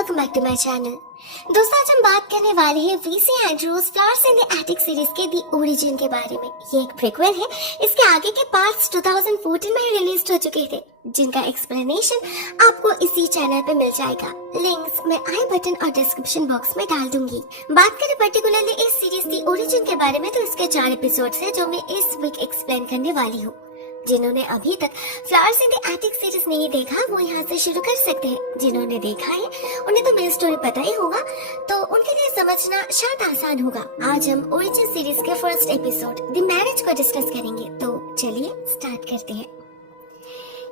Welcome back to my channel. दोस्तों, आज हम बात करने वाले हैं VC Andrews Flowers in the Attic series के दी ओरिजिन के बारे में। ये एक प्रीक्वल है। इसके आगे के पार्ट्स 2014 में रिलीज हो चुके थे, जिनका एक्सप्लेनेशन आपको इसी चैनल पे मिल जाएगा। लिंक्स मैं आई बटन और डिस्क्रिप्शन बॉक्स में डाल दूंगी। बात करें पर्टिकुलरली इस सीरीज दी ओरिजिन के बारे में, तो इसके 4 एपिसोड्स हैं जो मैं इस वीक एक्सप्लेन करने वाली हूँ। जिन्होंने अभी तक flowers in the Attic series नहीं देखा, वो यहाँ से शुरू कर सकते हैं। जिन्होंने देखा है उन्हें तो मेरी स्टोरी पता ही होगा, तो उनके लिए समझना शायद आसान होगा। आज हम ओरिजिन सीरीज के फर्स्ट एपिसोड द मैरिज को डिस्कस करेंगे, तो चलिए स्टार्ट करते हैं।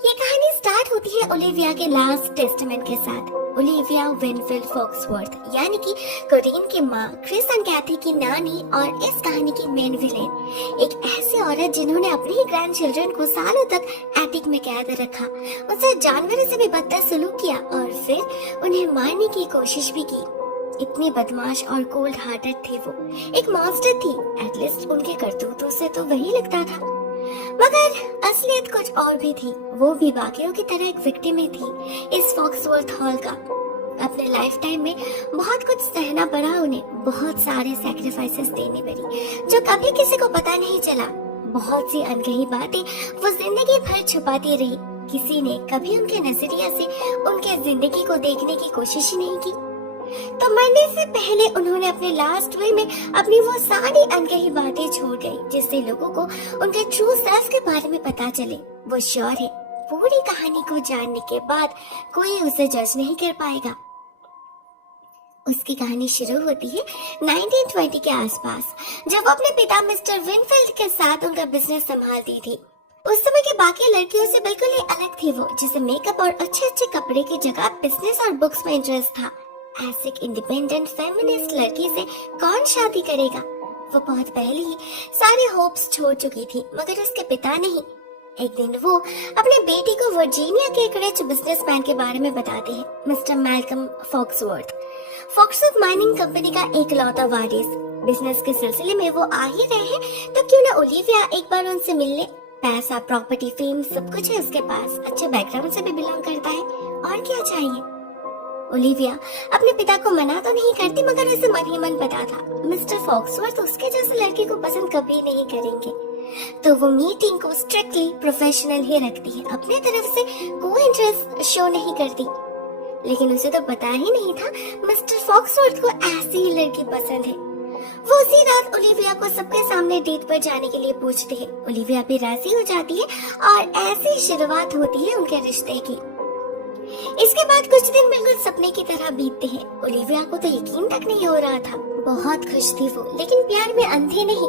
ये कहानी स्टार्ट होती है ओलिविया के लास्ट टेस्टामेंट के साथ। ओलिविया विनफील्ड फॉक्सवर्थ यानी कि कोरीन की माँ, क्रिस एंड कैथी की नानी और इस कहानी की मेन विलेन, एक ऐसी औरत जिन्होंने अपने ही ग्रैंड चिल्ड्रन को सालों तक एटिक में कैद रखा, उनसे जानवरों से भी बदतर सलूक किया और फिर उन्हें मारने की कोशिश भी की। इतनी बदमाश और कोल्ड हार्टेड थी वो, एक मॉन्स्टर थी। एटलीस्ट उनके करतूतों से तो वही लगता था, मगर असलियत कुछ और भी थी। वो भी बाकियों की तरह एक विक्टिम ही थी इस फॉक्सवर्थ हॉल का। अपने लाइफ टाइम में बहुत कुछ सहना पड़ा उन्हें, बहुत सारे सैक्रिफाइसेस देने पड़ी जो कभी किसी को पता नहीं चला। बहुत सी अनकही बातें वो जिंदगी भर छुपाती रही। किसी ने कभी उनके नजरिए से उनके जिंदगी को देखने की कोशिश ही नहीं की। तो मरने से पहले उन्होंने अपने लास्ट वे में अपनी वो सारी अनकही बातें छोड़ गई, जिससे लोगों को उनके ट्रू सेल्फ के बारे में पता चले। वो श्योर है पूरी कहानी को जानने के बाद कोई उसे जज नहीं कर पाएगा। उसकी कहानी शुरू होती है 1920 के आसपास, जब वो अपने पिता मिस्टर विनफील्ड के साथ उनका बिजनेस संभालती थी। उस समय के बाकी लड़कियों से बिल्कुल ही अलग थी वो, जिसे मेकअप और अच्छे कपड़े की जगह बिजनेस और बुक्स में इंटरेस्ट था। ऐसे इंडिपेंडेंट फेमिनिस्ट लड़की से कौन शादी करेगा? वो बहुत पहले ही सारे होप्स छोड़ चुकी थी, मगर उसके पिता नहीं। एक दिन वो अपने बेटी को वर्जीनिया के एक रिच बिजनेसमैन के बारे में बताते हैं, मिस्टर मैल्कम फॉक्सवर्थ। फॉक्सवर्थ माइनिंग कंपनी का एक लौता वारिस। बिजनेस के सिलसिले में वो आ ही रहे हैं, तो क्यों ना ओलिविया एक बार उनसे मिल ले। पैसा, प्रॉपर्टी, फेम सब कुछ है उसके पास, अच्छे बैकग्राउंड से भी बिलोंग करता है, और क्या चाहिए। ओलिविया अपने पिता को मना तो नहीं करती, मगर उसे मन ही मन पता था मिस्टर फॉक्सवर्थ उसके जैसे लड़के को पसंद कभी नहीं करेंगे। तो वो मीटिंग को स्ट्रिक्टली प्रोफेशनल ही रखती है, अपने तरफ से कोई इंटरेस्ट शो नहीं करती। लेकिन उसे तो पता ही नहीं था मिस्टर फॉक्सवर्थ को ऐसी ही लड़की पसंद है। वो उसी रात ओलिविया को सबके सामने डेट पर जाने के लिए पूछते हैं। ओलिविया भी राजी हो जाती है और ऐसी शुरुआत होती है उनके रिश्ते की। इसके बाद कुछ दिन बिल्कुल सपने की तरह बीतते हैं। ओलिविया को तो यकीन तक नहीं हो रहा था। बहुत खुश थी वो, लेकिन प्यार में अंधी नहीं।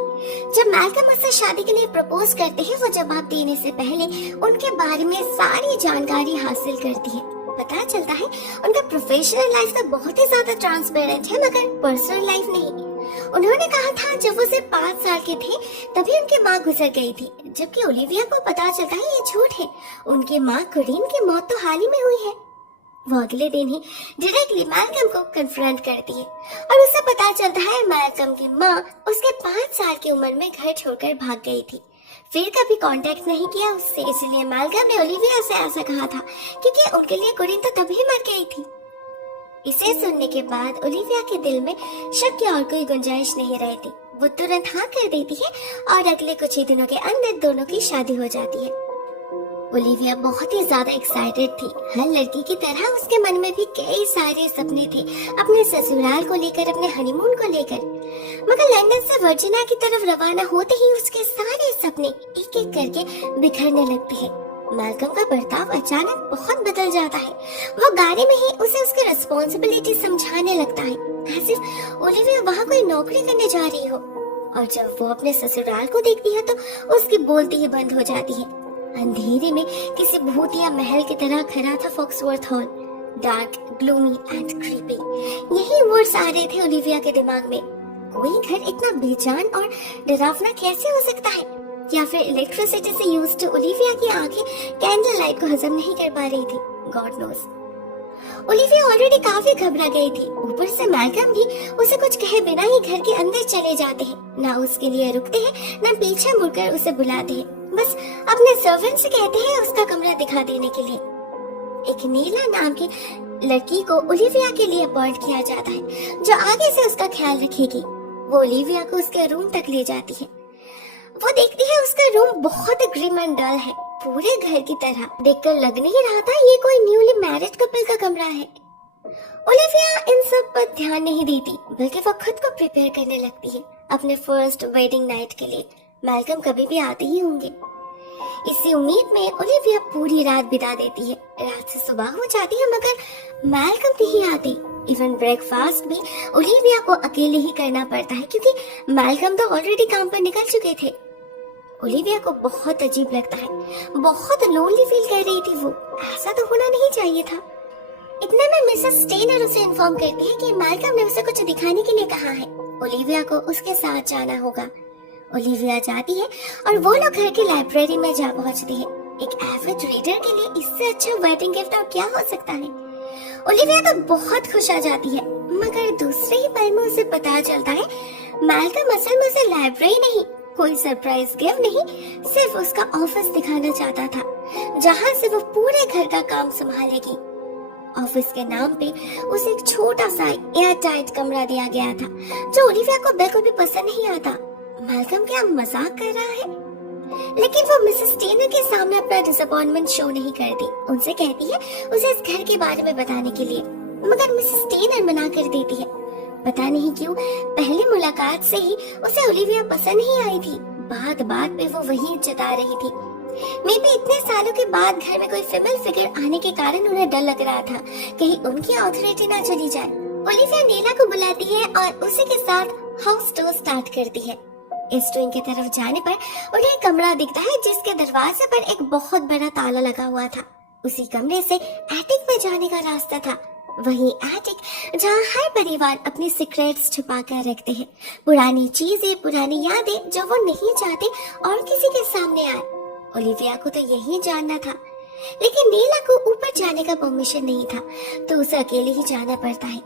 जब मैल्कम उससे शादी के लिए प्रपोज करते हैं, वो जवाब देने से पहले उनके बारे में सारी जानकारी हासिल करती है। पता चलता है उनका प्रोफेशनल लाइफ तो बहुत ही ज्यादा ट्रांसपेरेंट है, मगर पर्सनल लाइफ नहीं। उन्होंने कहा था जब वो सिर्फ 5 साल के थे तभी उनकी माँ गुजर गई थी, जबकि ओलिविया को पता चलता है ये झूठ है। उनकी माँ कोरीन की मौत तो हाल ही में हुई है। वो अगले दिन ही डायरेक्टली मैल्कम को कन्फ्रंट करती है और उसे पता चलता है मैल्कम की माँ उसके 5 साल की उम्र में घर छोड़कर भाग गई थी। फिर कभी कांटेक्ट नहीं किया उससे, इसलिए मैल्कम ने ओलिविया से ऐसा कहा था क्योंकि उनके लिए कोरीन तो तभी मर गई थी। इसे सुनने के बाद ओलिविया के दिल में शक की और कोई गुंजाइश नहीं रहती। वो तुरंत हाँ कर देती है और अगले कुछ ही दिनों के अंदर दोनों की शादी हो जाती है। ओलिविया बहुत ही ज्यादा एक्साइटेड थी। हर लड़की की तरह उसके मन में भी कई सारे सपने थे, अपने ससुराल को लेकर, अपने हनीमून को लेकर। मगर लंदन से वर्जीनिया की तरफ रवाना होते ही उसके सारे सपने एक एक करके बिखरने लगते हैं। मैल्कम का बर्ताव अचानक बहुत बदल जाता है। वो गाड़ी में ही उसे उसकी रिस्पॉन्सिबिलिटी समझाने लगता है, ऐसे ओलिविया वहाँ कोई नौकरी करने जा रही हो। और जब वो अपने ससुराल को देखती है तो उसकी बोलती ही बंद हो जाती है। अंधेरे में किसी भूतिया महल की तरह खड़ा था Foxworth Hall, dark, gloomy and creepy. यही वर्ड्स आ रहे थे ओलिविया के दिमाग में। कोई घर इतना बेजान और डरावना कैसे हो सकता है? या फिर इलेक्ट्रिसिटी से यूज्ड ओलिविया की आंखें कैंडल लाइट को हजम नहीं कर पा रही थी। God knows. ओलिविया ऑलरेडी काफी घबरा गई थी, ऊपर से मैल्कम भी उसे कुछ कहे बिना ही घर के अंदर चले जाते हैं। ना उसके लिए रुकते हैं, ना पीछे मुड़कर उसे बुलाते हैं, बस अपने सर्वेंट से कहते हैं उसका कमरा दिखा देने के लिए। एक नीला नाम की लड़की को ओलिविया के लिए अपॉइंट किया जाता है, जो आगे से उसका ख्याल रखेगी। वो ओलिविया को उसके रूम तक ले जाती है। वो देखती है उसका रूम बहुत ग्रिम एंड डल है, पूरे घर की तरह। देखकर लग नहीं रहा था ये कोई न्यूली मैरिड कपल का कमरा है। ओलिविया इन सब पर ध्यान नहीं देती, बल्कि वो खुद को प्रिपेयर करने लगती है अपने फर्स्ट वेडिंग नाइट के लिए। मैल्कम कभी भी आते ही होंगे, इसी उम्मीद में ओलिविया पूरी रात बिता देती है। रात से सुबह हो जाती है, मगर मैल्कम नहीं आते। इवन ब्रेकफास्ट भी ओलिविया को अकेले ही करना पड़ता है, क्योंकि मैल्कम तो ऑलरेडी काम पर निकल चुके थे। ओलिविया को बहुत अजीब लगता है, बहुत लोनली फील कर रही थी वो। ऐसा तो होना नहीं चाहिए था। इतने में मिसेस स्टेनर उसे इन्फॉर्म करती है कि मैल्कम ने उसे कुछ दिखाने के लिए कहा है। ओलिविया को उसके साथ जाना होगा। ओलिविया जाती है और वो लोग घर की लाइब्रेरी में जा पहुंचती है। एक एवरेज रीडर के लिए इससे अच्छा वेडिंग गिफ्ट और क्या हो सकता है। ओलिविया तो बहुत खुश आ जाती है, मगर दूसरे ही पल में उसे पता चलता है मैल्कम असल में उसे लाइब्रेरी नहीं, कोई सरप्राइज गिफ्ट नहीं, सिर्फ उसका ऑफिस दिखाना चाहता था, जहाँ से वो पूरे घर का काम संभालेगी। ऑफिस के नाम पे उसे एक छोटा सा एयर टाइट कमरा दिया गया था, जो ओलिविया को बिल्कुल भी पसंद नहीं आता। मैल्कम क्या मजाक कर रहा है? लेकिन वो मिसेस टेनर के सामने अपना डिसअपॉइंटमेंट शो नहीं करती। उनसे कहती है उसे इस घर के बारे में बताने के लिए, मगर मिसेस टेनर मना कर देती है। पता नहीं क्यों पहली मुलाकात से ही उसे ओलिविया पसंद नहीं आई थी। बात बात पे वो वही जता रही थी। मे बी इतने सालों के बाद घर में कोई फीमेल फिगर आने के कारण उन्हें डर लग रहा था कहीं उनकी अथॉरिटी ना चली जाए। ओलिविया नीला को बुलाती है और उसी के साथ हाउस टूर स्टार्ट करती है। इस ट्रेन की तरफ जाने पर उन्हें एक कमरा दिखता है, जिसके दरवाजे पर एक बहुत बड़ा ताला लगा हुआ था। उसी कमरे से एटिक में जाने का रास्ता था। वही एटिक जहाँ हर परिवार अपनी सीक्रेट्स छुपा कर रखते हैं, पुरानी चीजें, पुरानी यादें जो वो नहीं चाहते और किसी के सामने आए। ओलिविया को तो यही जानना था, लेकिन नीला को ऊपर जाने का परमिशन नहीं था, तो उसे अकेले ही जाना पड़ता है।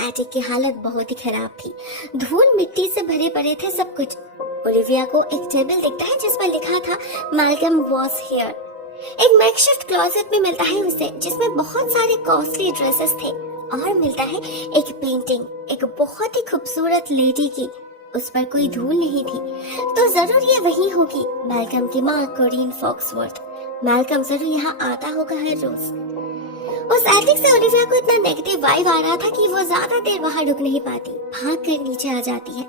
एटिक की हालत बहुत ही खराब थी, धूल मिट्टी से भरे पड़े थे सब कुछ। ओलिविया को एक टेबल दिखता है जिस पर लिखा था मैल्कम वॉज हियर। एक मैकशिफ्ट क्लोजेट भी मिलता है उसे, जिसमें बहुत सारे कॉस्टली ड्रेसेस थे, और मिलता है एक पेंटिंग, एक बहुत ही खूबसूरत लेडी की। उस पर कोई धूल नहीं थी, तो जरूर ये वही होगी, मैल्कम की माँ कोरीन फॉक्सवर्थ। मैल्कम जरूर यहाँ आता होगा हर रोज। उस एटिक से ओलिविया को इतना नेगेटिव वाइब आ रहा था कि वो ज्यादा देर वहाँ रुक नहीं पाती, भाग कर नीचे आ जाती है।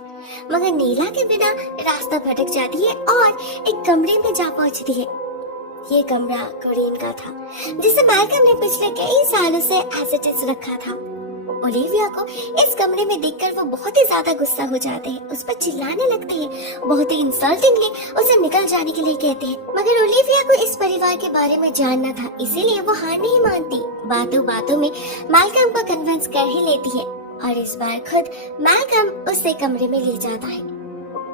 मगर नीला के बिना रास्ता भटक जाती है और एक कमरे में जा पहुंचती है। ये कमरा कोरीन का था, जिसे मैल्कम ने पिछले कई सालों से एज इट इज रखा था। ओलिविया को इस कमरे में देखकर वो बहुत ही ज्यादा गुस्सा हो जाते हैं, उस पर चिल्लाने लगते हैं, बहुत ही इंसल्टिंगली उसे निकल जाने के लिए कहते हैं। मगर ओलिविया को इस परिवार के बारे में जानना था, इसीलिए वो हार नहीं मानती। बातों बातों में मैल्कम को कन्विंस कर ही लेती है, और इस बार खुद मैल्कम उसे कमरे में ले जाता है।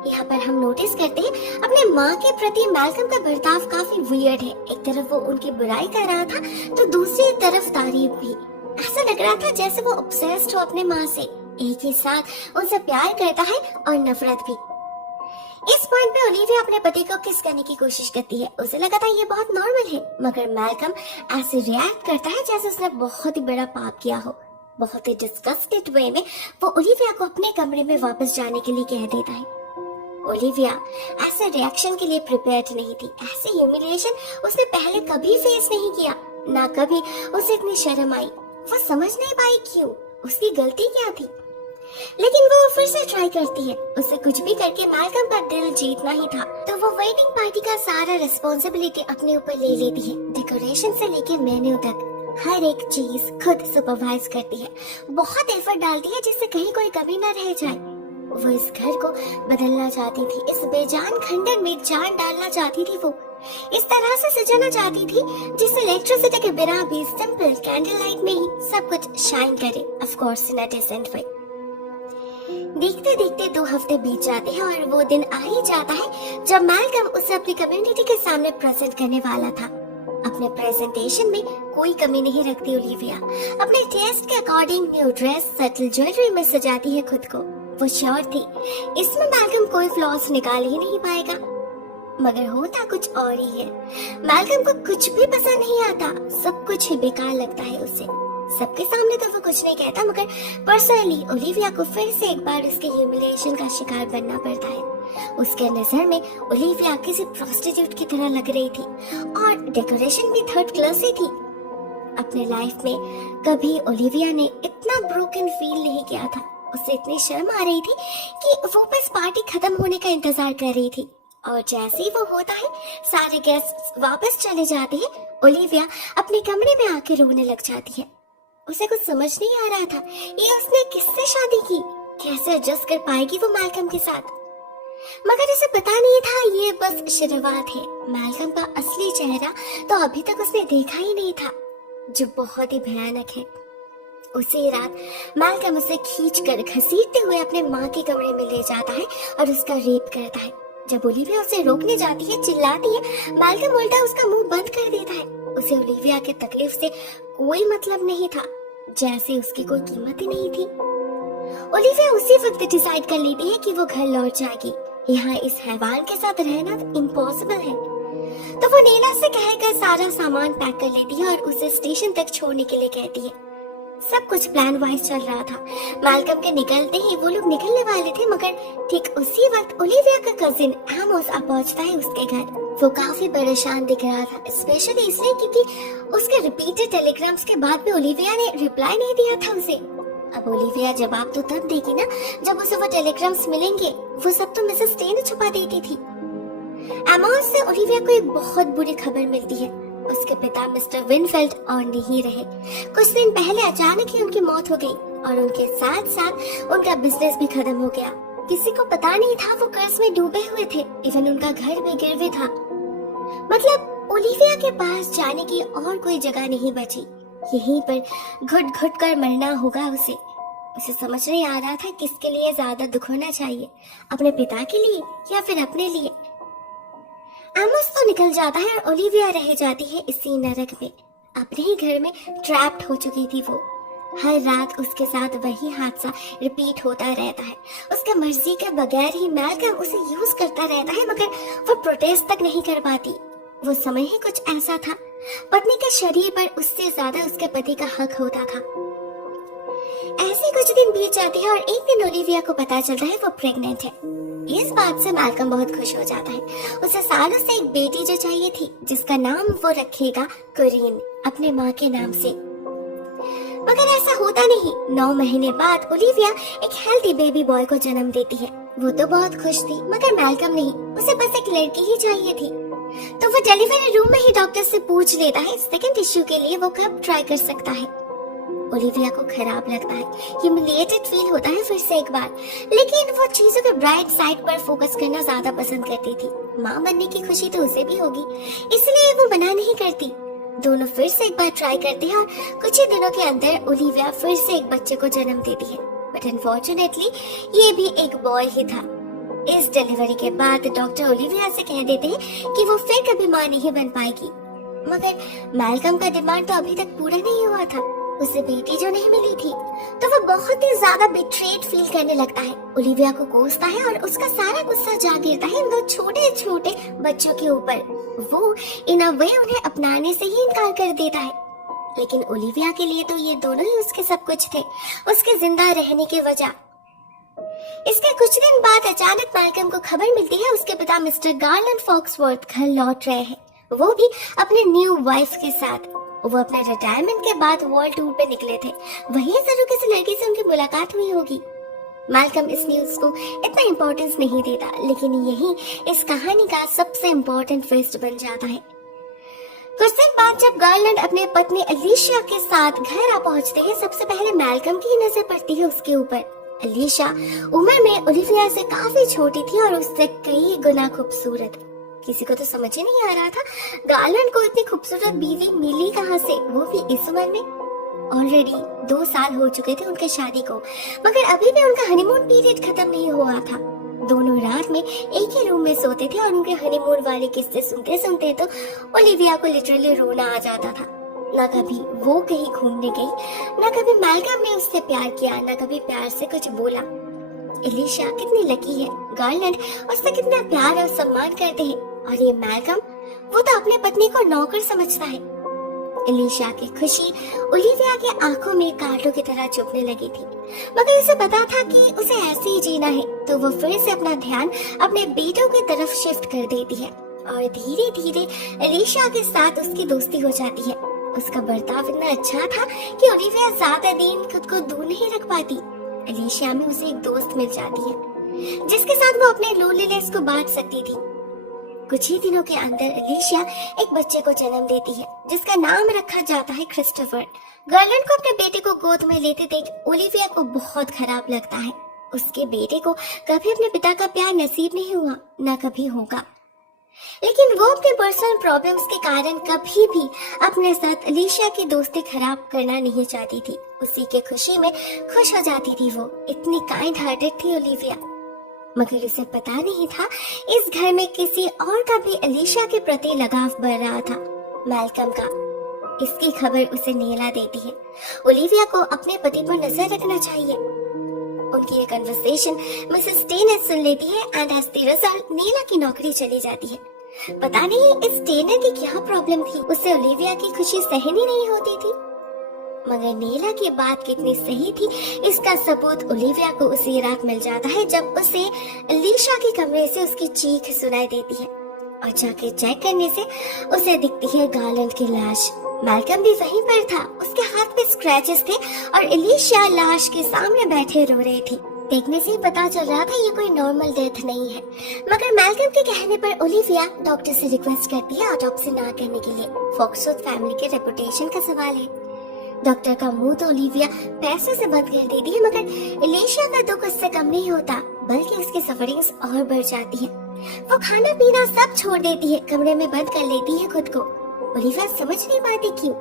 यहाँ पर हम नोटिस करते हैं अपने माँ के प्रति मैल्कम का बर्ताव काफी वियर्ड है। एक तरफ वो उनकी बुराई कर रहा था, तो दूसरी तरफ तारीफ भी। ऐसा लग रहा था जैसे वो ऑब्सेस्ड हो अपने माँ से, एक ही साथ उनसे प्यार करता है और नफरत भी। इस पॉइंट पे ओलिविया अपने पति को किस करने की कोशिश करती है। उसे लगा था ये बहुत नॉर्मल है, मगर मैल्कम ऐसे रिएक्ट करता है जैसे उसने बहुत ही बड़ा पाप किया हो। बहुत ही डिस्गस्टेड वे में वो ओलिविया को अपने कमरे में वापस जाने के लिए कह देता है। ओलिविया ऐसे रिएक्शन के लिए प्रिपेयर्ड नहीं थी। ऐसे ह्यूमिलिएशन उसने पहले कभी फेस नहीं किया, ना कभी उसे इतनी शर्म आई। वो समझ नहीं पाई क्यों, उसकी गलती क्या थी। लेकिन वो फिर से ट्राई करती है। उसे कुछ भी करके मैल्कम का दिल जीतना ही था, तो वो वेडिंग पार्टी का सारा रिस्पॉन्सिबिलिटी अपने ऊपर ले लेती है। डेकोरेशन से लेके मेन्यू तक हर एक चीज खुद सुपरवाइज करती है। बहुत एफर्ट डालती है जिससे कहीं कोई कमी न रह जाए। वो इस घर को बदलना चाहती थी, इस बेजान खंडर में जान डालना चाहती थी। वो इस तरह से सजाना चाहती थी जिससे इलेक्ट्रिसिटी के बिना भी सिंपल कैंडल लाइट में ही सब कुछ शाइन करे, of course in a decent way. देखते देखते 2 हफ्ते बीत जाते हैं और वो दिन आ ही जाता है जब मैल्कम उसे अपनी कम्युनिटी के सामने प्रेजेंट करने वाला था। अपने प्रेजेंटेशन में कोई कमी नहीं रखती ओलिविया। अपने टेस्ट के according new dress, subtle jewellery में सजाती है खुद को। वो श्योर थी इसमें मैल्कम कोई फ्लॉस निकाल ही नहीं पाएगा। मगर होता कुछ और ही है। मैल्कम को कुछ भी पसंद नहीं आता, सब कुछ ही बेकार लगता है उसे। सबके सामने तो वो कुछ नहीं कहता, मगर पर्सनली ओलिविया को फिर से एक बार उसके ह्यूमिलिएशन का शिकार बनना पड़ता है। उसके नजर में ओलिविया किसी प्रोस्टिट्यूट की तरह लग रही थी और डेकोरेशन भी थर्ड क्लास ही थी। अपने लाइफ में कभी ओलिविया ने इतना ब्रोकन फील नहीं किया था। उसे इतनी शर्म आ रही थी कि वो बस पार्टी खत्म होने का इंतजार कर रही थी, और जैसे ही वो होता है सारे गेस्ट वापस चले जाते हैं, ओलिविया अपने कमरे में आके रोने लग जाती है। उसे कुछ समझ नहीं आ रहा था, ये उसने किससे शादी की, कैसे एडजस्ट कर पाएगी वो मैल्कम के साथ। मगर उसे पता नहीं था ये बस शुरुआत है। मैल्कम का असली चेहरा तो अभी तक उसने देखा ही नहीं था, जो बहुत ही भयानक है। उसी रात मैल्कम उसे खींचकर घसीटते हुए अपने माँ के कमरे में ले जाता है और उसका रेप करता है। जब ओलिविया उसे रोकने जाती है, चिल्लाती है, मैल्कम उल्टा उसका मुंह बंद कर देता है। उसे ओलिविया के तकलीफ से कोई मतलब नहीं था, जैसे उसकी कोई कीमत ही नहीं थी। ओलिविया उसी वक्त डिसाइड कर लेती है कि वो घर लौट जाएगी। यहाँ इस हैवान के साथ रहना इम्पॉसिबल है। तो वो नीला से कहकर सारा सामान पैक कर लेती है और उसे स्टेशन तक छोड़ने के लिए कहती है। सब कुछ प्लान वाइज चल रहा था। मैल्कम के निकलते ही वो लोग निकलने वाले थे, मगर ठीक उसी वक्त ओलिविया का कजिन एमोस आ पहुंचता है उसके घर। वो काफी परेशान दिख रहा था, स्पेशली इसलिए क्योंकि उसके रिपीटेड टेलीग्राम्स के बाद भी ओलिविया ने रिप्लाई नहीं दिया था उसे। अब ओलिविया जवाब तो तब देगी ना जब उसे वो टेलीग्राम्स मिलेंगे। वो सब तो मिसेस टे ने छुपा देती थी। एमोस से ओलिविया को एक बहुत बुरी खबर मिलती है। उसके पिता मिस्टर विनफील्ड और नहीं रहे। कुछ दिन पहले अचानक ही उनकी मौत हो गई और उनके साथ साथ उनका बिजनेस भी खत्म हो गया। किसी को पता नहीं था वो कर्ज में डूबे हुए थे, इवन उनका घर भी गिरवी था। मतलब ओलिविया के पास जाने की और कोई जगह नहीं बची। यहीं पर घुट घुट कर मरना होगा उसे। उसे समझ नहीं आ रहा था किसके लिए ज्यादा दुख होना चाहिए, अपने पिता के लिए या फिर अपने लिए। एमोस तो निकल जाता है और ओलिविया रह जाती है इसी नरक में। अपने ही घर में ट्रैप्ड हो चुकी थी वो। हर रात उसके साथ वही हादसा रिपीट होता रहता है। उसके मर्जी के बगैर ही मैल्कम उसे यूज करता रहता है, मगर वो प्रोटेस्ट तक नहीं कर पाती। वो समय ही कुछ ऐसा था, पत्नी के शरीर पर उससे ज्यादा उसके पति का हक होता था। ऐसे कुछ दिन बीत जाते हैं और एक दिन ओलिविया को पता चलता है वो प्रेग्नेंट है। इस बात से मैल्कम बहुत खुश हो जाता है। उसे सालों से एक बेटी जो चाहिए थी, जिसका नाम वो रखेगा कोरिन, अपने माँ के नाम से। मगर ऐसा होता नहीं। 9 महीने बाद ओलिविया एक हेल्दी बेबी बॉय को जन्म देती है। वो तो बहुत खुश थी, मगर मैल्कम नहीं। उसे बस एक लड़की ही चाहिए थी। तो वो डिलीवरी रूम में ही डॉक्टर से पूछ लेता है सेकंड टिश्यू के लिए वो कब ट्राई कर सकता है। ओलिविया को खराब लगता है, ह्यूमिलिएटेड फील होता है फिर से एक बार, लेकिन वो चीजों के ब्राइट साइड पर फोकस करना ज्यादा पसंद करती थी। माँ बनने की खुशी तो उसे भी होगी, इसलिए वो मना नहीं करती। दोनों फिर से एक बार ट्राई करते हैं और कुछ ही दिनों के अंदर ओलिविया फिर से एक बच्चे को जन्म देती है। बट अनफॉर्चुनेटली ये भी एक बॉय ही था। इस डिलीवरी के बाद डॉक्टर ओलिविया से कह देते हैं कि वो फिर कभी माँ नहीं बन पाएगी। मगर मैल्कम का डिमांड तो अभी तक पूरा नहीं हुआ था। उसे बेटी जो नहीं मिली थी, तो वो बहुत ही ज्यादा बिट्रेड फील करने लगता है। ओलिविया को कोसता है और उसका सारा गुस्सा जा गिरता है इन 2 छोटे छोटे बच्चों के ऊपर। वो इन अ वे उन्हें अपनाने से ही इनकार कर देता है। लेकिन ओलिविया के लिए तो ये दोनों ही उसके सब कुछ थे, उसके जिंदा रहने की वजह। इसके कुछ दिन बाद अचानक मैल्कम को खबर मिलती है उसके पिता मिस्टर गार्लैंड फॉक्सवर्थ घर लौट रहे हैं, वो भी अपने न्यू वाइफ के साथ। वो अपने रिटायरमेंट के बाद वर्ल्ड टूर पे निकले थे। वहीं जरूर किसी लड़की से उनकी मुलाकात हुई होगी। मैल्कम इस न्यूज को इतना इम्पोर्टेंस नहीं देता, लेकिन यही इस कहानी का सबसे इम्पोर्टेंट ट्विस्ट बन जाता है। कुछ दिन बाद जब गार्लैंड अपने पत्नी अलीशिया के साथ घर आ पहुंचते हैं, सबसे पहले मैल्कम की नजर पड़ती है उसके ऊपर। अलीशिया उम्र में ओलिविया से काफी छोटी थी और उससे कई गुना खूबसूरत। किसी को तो समझ ही नहीं आ रहा था गार्लैंड को इतनी खूबसूरत बीवी मिली कहां से, वो भी इस उम्र में। ऑलरेडी 2 साल हो चुके थे उनके शादी को, मगर अभी भी उनका हनीमून पीरियड खत्म नहीं हुआ था। दोनों रात में एक ही रूम में सोते थे और उनके हनीमून वाले किस्से सुनते सुनते तो ओलिविया को लिटरली रोना आ जाता था। ना कभी वो कहीं घूमने गई, ना कभी मैल्कम ने उससे प्यार किया, ना कभी प्यार से कुछ बोला। एलिशा कितनी लकी है, गार्लैंड उससे कितना प्यार और सम्मान करते हैं और ये मैल्कम, वो तो अपने पत्नी को नौकर समझता है। एलिशा की खुशी ओलिविया के आंखों में कांटों की तरह चुभने लगी थी, मगर उसे पता था कि उसे ऐसे ही जीना है, तो वो फिर से अपना ध्यान अपने बेटों की तरफ शिफ्ट कर देती है और धीरे धीरे एलिशा के साथ उसकी दोस्ती हो जाती है। उसका बर्ताव इतना अच्छा था कि ओलिविया ज्यादा दिन खुद को दूर नहीं रख पाती। एलिशा में उसे एक दोस्त मिल जाती है जिसके साथ वो अपने लोनलीनेस को बांट सकती थी। कुछ ही दिनों के अंदर एलिशा एक बच्चे को जन्म देती है जिसका नाम रखा जाता है क्रिस्टोफर। गर्लैंड को अपने बेटे को गोद में लेते देख ओलिविया को बहुत खराब लगता है। उसके बेटे को कभी अपने पिता का प्यार नसीब नहीं हुआ, न कभी होगा। लेकिन वो अपने पर्सनल प्रॉब्लम्स के कारण कभी भी अपने साथ एलिशा की दोस्ती खराब करना नहीं चाहती थी। उसी के खुशी में खुश हो जाती थी। वो इतनी काइंड हार्टेड थी ओलिविया, मगर उसे पता नहीं था इस घर में किसी और का भी एलिशा के प्रति लगाव बढ़ रहा था, मैल्कम का। इसकी खबर उसे नेला देती है। ओलिविया को अपने पति पर नजर रखना चाहिए। उनकी ये कन्वर्सेशन मिसेस टेनर सुन लेती है एंड एज द रिजल्ट नीला की नौकरी चली जाती है। पता नहीं इस टेनर की क्या प्रॉब्लम थी, उससे ओलिविया की खुशी सहनी नहीं होती थी। मगर नीला की बात कितनी सही थी इसका सबूत ओलिविया को उसी रात मिल जाता है जब उसे एलिशा के कमरे से उसकी चीख सुनाई देती है और जाके चेक करने से उसे दिखती है गार्लैंड की लाश। मैल्कम भी वहीं पर था, उसके हाथ पे स्क्रैचेस थे और एलिशा लाश के सामने बैठे रो रही थी। देखने से ही पता चल रहा था ये कोई नॉर्मल डेथ नहीं है। मगर मैल्कम के कहने पर ओलिविया डॉक्टर से रिक्वेस्ट करती है ऑटोप्सी ना करने के लिए। फॉक्सवुड फैमिली के रेपुटेशन का सवाल है। डॉक्टर का मुंह तो ओलिविया पैसे से बंद कर देती है, मगर एलिशा का दुख उससे कम नहीं होता, बल्कि उसकी सफरिंग्स और बढ़ जाती है। वो खाना पीना सब छोड़ देती है, कमरे में बंद कर लेती है खुद को। ओलिविया समझ नहीं पाती क्यों।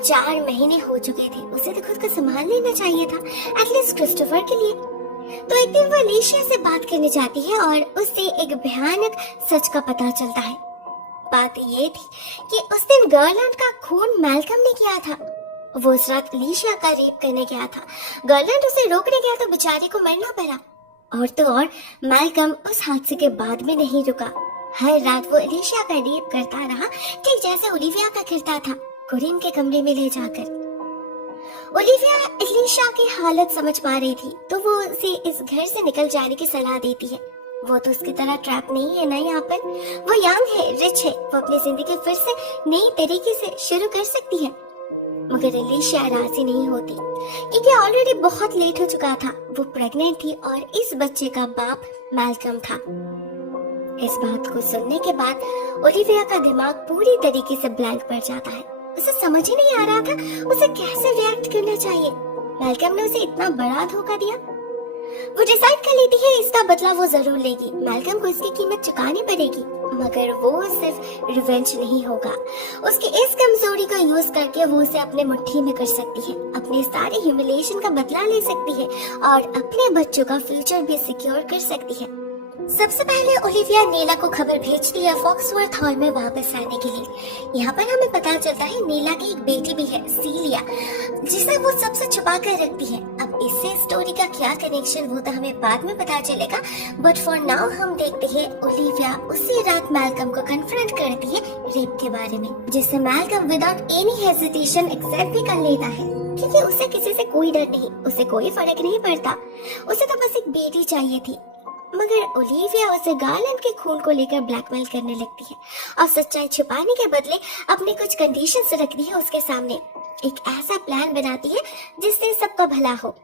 4 महीने हो चुके थे, उसे तो खुद को संभाल लेना चाहिए था, एटलीस्ट क्रिस्टोफर के लिए। तो एक दिन वो एलिशा से बात करने जाती है और उससे एक भयानक सच का पता चलता है। बात ये थी कि उस दिन गर्लैंड का खून मैल्कम ने किया था। वो उस रात एलिशा का रेप करने गया था। गर्लैंड उसे रोकने गया तो बेचारे को मरना पड़ा। और तो और मैल्कम उस हादसे के बाद भी नहीं रुका। हर रात वो एलिशा का रेप करता रहा, ठीक जैसे ओलिविया का करता था, कोरिन के कमरे में ले जाकर। ओलिविया एलिशा की हालत समझ पा रही थी, तो वो उसे इस घर से निकल जाने की सलाह देती है। वो तो उसकी तरह ट्रैप नहीं है ना यहाँ पर। वो यंग है, रिच है, वो अपनी जिंदगी फिर से नई तरीके से शुरू कर सकती है। मगर एलिशा राजी नहीं होती क्योंकि ऑलरेडी बहुत लेट हो चुका था। वो प्रेग्नेंट थी और इस बच्चे का बाप मैल्कम था। इस बात को सुनने के बाद ओलिविया का दिमाग पूरी तरीके से ब्लैंक पड़ जाता है। उसे समझ ही नहीं आ रहा था उसे कैसे रिएक्ट करना चाहिए। मैल्कम ने उसे इतना बड़ा धोखा दिया। वो डिसाइड कर लेती है इसका बदला वो जरूर लेगी। मैल्कम को इसकी कीमत चुकानी पड़ेगी, मगर वो सिर्फ रिवेंज नहीं होगा। उसकी इस कमजोरी का यूज करके वो उसे अपने मुट्ठी में कर सकती है, अपने सारे ह्यूमिलिएशन का बदला ले सकती है और अपने बच्चों का फ्यूचर भी सिक्योर कर सकती है। सबसे पहले ओलिविया नीला को खबर भेजती है फॉक्सवर्थ हॉल में वापस आने के लिए। यहाँ पर हमें पता चलता है नीला की एक बेटी भी है, सीलिया, जिसे वो सबसे छुपा कर रखती है। अब इससे स्टोरी का क्या कनेक्शन वो तो हमें बाद में पता चलेगा, बट फॉर नाउ हम देखते हैं ओलिविया उसी रात मैल्कम को कन्फ्रंट करती है रेप के बारे में, जिससे Malcolm without any hesitation accept भी कर लेता है क्योंकि उसे किसी से कोई डर नहीं, उसे कोई फर्क नहीं पड़ता। उसे तो बस एक बेटी चाहिए थी। मगर ओलिविया उसे गार्लैंड के खून को लेकर ब्लैकमेल करने लगती है और सच्चाई छुपाने के बदले अपने कुछ कंडीशंस रखती है उसके सामने। एक ऐसा प्लान बनाती है जिससे सबका भला हो।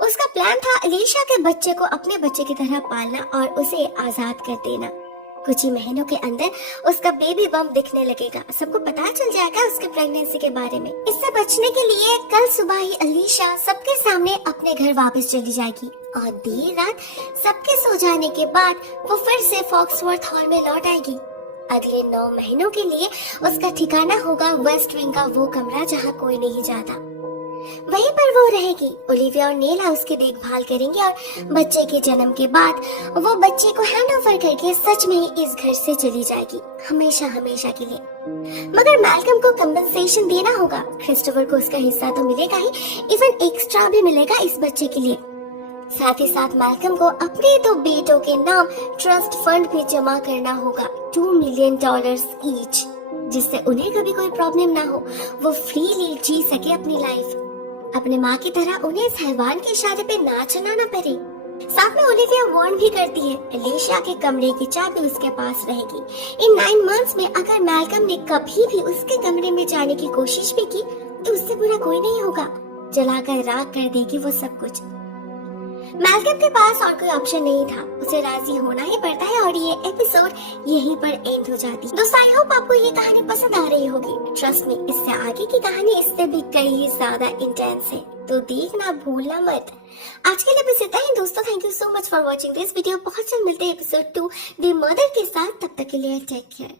उसका प्लान था एलिशा के बच्चे को अपने बच्चे की तरह पालना और उसे आजाद कर देना। कुछ ही महीनों के अंदर उसका बेबी बम दिखने लगेगा, सबको पता चल जाएगा उसके प्रेगनेंसी के बारे में। इससे बचने के लिए कल सुबह ही एलिशा सबके सामने अपने घर वापस चली जाएगी और देर रात सबके सो जाने के बाद वो फिर से फॉक्सवर्थ हॉल में लौट आएगी। अगले 9 महीनों के लिए उसका ठिकाना होगा वेस्ट विंग का वो कमरा जहाँ कोई नहीं जाता। वहीं पर वो रहेगी। ओलिविया और नीला उसकी देखभाल करेंगे और बच्चे के जन्म के बाद वो बच्चे को हैंड ओवर करके सच में ही इस घर से चली जाएगी, हमेशा हमेशा के लिए। मगर मैल्कम को कंपनसेशन देना होगा। क्रिस्टोफर को उसका हिस्सा तो मिलेगा ही, इवन एक्स्ट्रा भी मिलेगा इस बच्चे के लिए। साथ ही साथ मैल्कम को अपने 2 बेटों के नाम ट्रस्ट फंड में जमा करना होगा, $2 मिलियन ईच, जिससे उन्हें कभी कोई प्रॉब्लम ना हो, वो फ्रीली जी सके अपनी लाइफ। अपने माँ की तरह उन्हें इस हैवान के इशारे पे ना चलाना पड़े। साथ में ओलिविया वार्न भी करती है, एलिशिया के कमरे की चाबी उसके पास रहेगी। इन 9 मंथ्स में अगर मैल्कम ने कभी भी उसके कमरे में जाने की कोशिश भी की तो उससे बुरा कोई नहीं होगा, जलाकर राख कर देगी वो सब कुछ। मैल्कम के पास और कोई ऑप्शन नहीं था, उसे राजी होना ही पड़ता है और ये एपिसोड यहीं पर एंड हो जाती है। दोस्तों, आई होप आपको ये कहानी पसंद आ रही होगी। ट्रस्ट मी, इससे आगे की कहानी इससे भी कई ज्यादा इंटेंस है, तो देखना भूलना मत। आज के लिए बस इतना ही दोस्तों। Thank you so much for watching this video. बहुत जल्द मिलते हैं एपिसोड 2 द मदर के साथ। तब तक के लिए टेक केयर।